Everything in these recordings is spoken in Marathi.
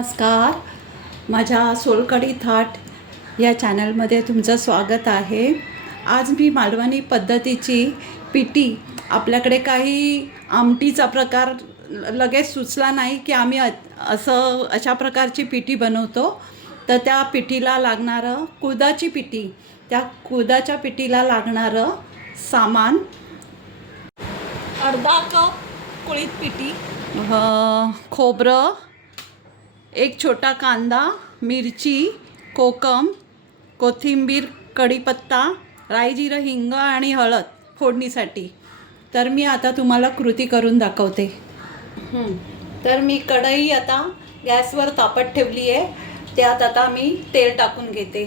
नमस्कार. माझ्या सोलकढी थाट या चॅनलमध्ये तुमचं स्वागत आहे. आज मी मालवणी पद्धतीची पिठी, आपल्याकडे काही आमटीचा प्रकार लगेच सुचला नाही की आम्ही अशा प्रकारची पिठी बनवतो. तर त्या पिठीला लागणारं कुळथाची पिठी, त्या कुळथाच्या पिठीला लागणारं सामान: अर्धा कप कुळीथ पिठी, खोबरं, एक छोटा कांदा, मिरची, कोकम, कोथिंबीर, कढीपत्ता, राई, जिरं, हिंग आणि हळद फोडणीसाठी. तर मी आता तुम्हाला कृती करून दाखवते. तर मी कढई आता गॅसवर तापत ठेवली आहे. त्यात आता मी तेल टाकून घेते.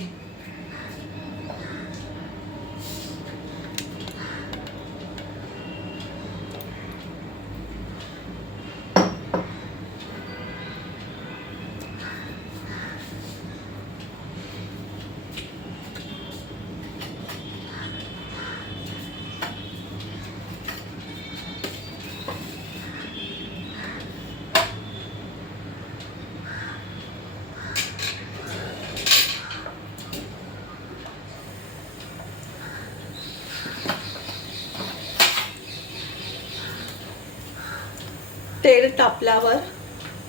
तेल तापल्यावर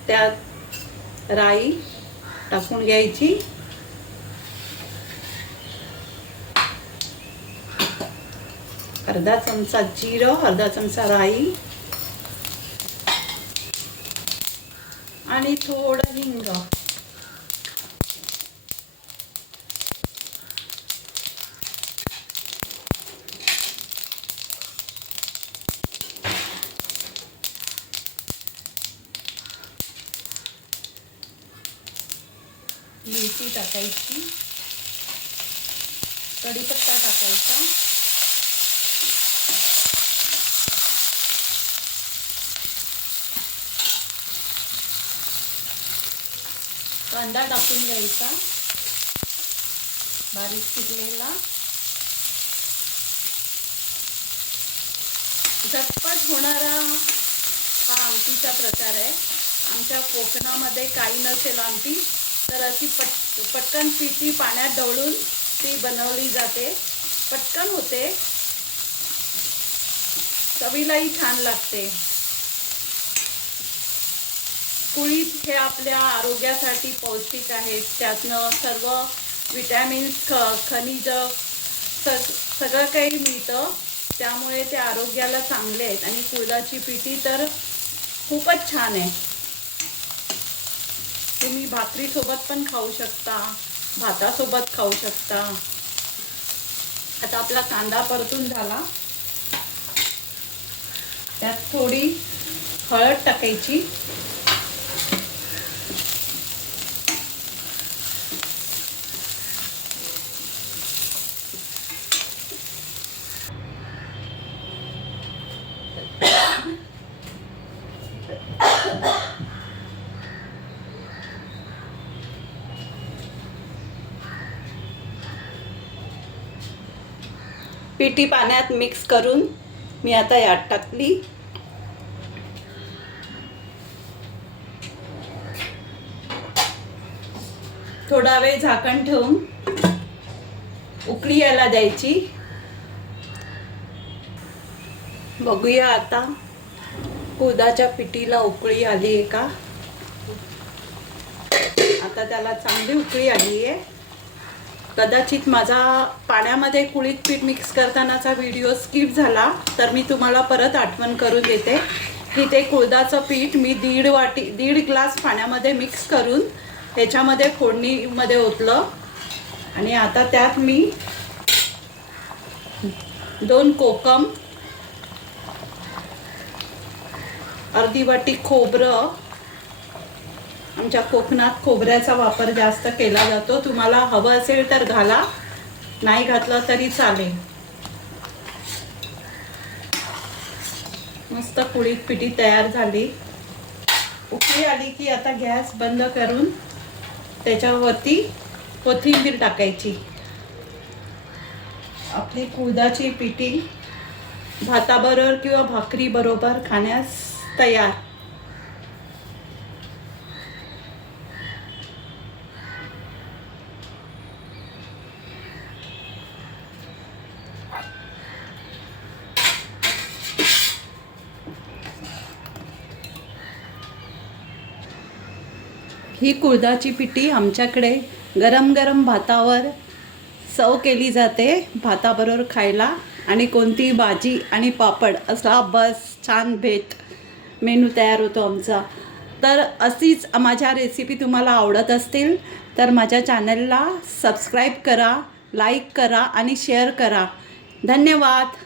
त्यात राई टाकून घ्यायची, अर्धा चमचा जिरं, अर्धा चमचा राई आणि थोडं हिंग. मिरची टाकायची, कढीपत्ता टाकायचा, कांदा टाकून घ्यायचा बारीक चिरलेला. झटपट होणारा हा आमटीचा प्रकार आहे. आमच्या कोकणामध्ये काही नसेल आमटी तर अशी पटकन पिठी पाण्यात ढवळून ती बनवली जाते. पटकन होते, चवीलाही छान लागते. कुळीथ हे आपल्या आरोग्यासाठी पौष्टिक आहेत. त्यातनं सर्व विटॅमिन्स, खनिज सगळं काही मिळतं. त्यामुळे ते आरोग्याला चांगले आहेत. आणि कुळथाची पिठी तर खूपच छान आहे. तुम्ही भाकरीसोबत पण खाऊ शकता, भातासोबत खाऊ शकता. आता आपला कांदा परतून झाला. त्यात थोडी हळद टाकायची, पिठी पाण्यात मिक्स करून मी आता यात टाकली. थोडा वेळ झाकण ठेवून उकळी यायला द्यायची. बघूया आता कुळथाच्या पिठीला उकळी आली आहे का. आता त्याला चांगली उकळी आली आहे. कदाचित माझा पाण्यामध्ये कुळीथ पीठ मिक्स करतानाचा व्हिडिओ स्किप झाला तर मी तुम्हाला परत आठवण करून देते की ते कुळथाचं पीठ मी दीड ग्लास पाण्यामध्ये मिक्स करून ह्याच्यामध्ये फोडणीमध्ये ओतलं. आणि आता त्यात मी 2 कोकम, अर्धी वाटी खोबरं. आमच्या कोकणात खोबऱ्याचा वापर जास्त केला जातो. तुम्हाला हवं असेल तर घाला, नाही घातलं तरी चालेल. मस्त कुळीथ पिठी तयार झाली. उकळी आली की आता गॅस बंद करून त्याच्यावरती कोथिंबीर टाकायची. आपली कुळथाची पिठी भाताबरोबर किंवा भाकरी बरोबर खाण्यास तयार. ही कुळथाची पिठी आमच्याकडे गरम गरम भातावर सर्व केली जाते भाताबरोबर खायला आणि कोणती भाजी आणि पापड असा बस छान भेट मेनू तयार होतो आमचा. तर अशीच माझ्या रेसिपी तुम्हाला आवडत असतील तर माझ्या चॅनलला सबस्क्राईब करा, लाईक करा आणि शेअर करा. धन्यवाद.